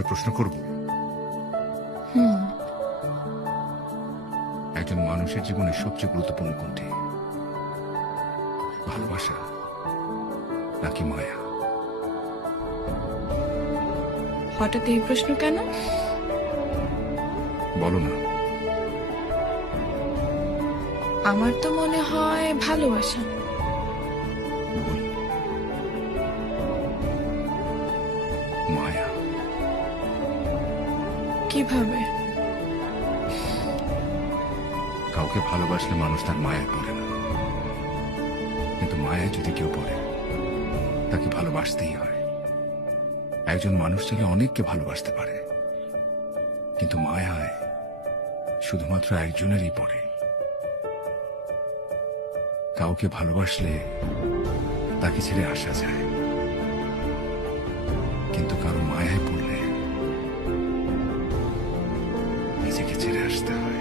একটা প্রশ্ন করব? একজন মানুষের জীবনে সবচেয়ে গুরুত্বপূর্ণ কোনটি? ভালোবাসা নাকি মায়া? হঠাৎ এই প্রশ্ন কেন? বলো না। আমার তো মনে হয় ভালোবাসা। ভুল। মায়া। কিভাবে? কাউকে ভালোবাসলে মানুষ তার মায়ায় পড়ে না, কিন্তু মায়ায় যদি কেউ পড়ে তাকে ভালোবাসতেই হয়। একজন মানুষ চাইলে অনেককে ভালোবাসতে পারে, কিন্তু মায়ায় শুধুমাত্র একজনেরই পড়ে। কাউকে ভালোবাসলে তাকে ছেড়ে আসা যায়, কিন্তু কারো মায়ায় পড়লে নিজেকে ছেড়ে আসতে হয়।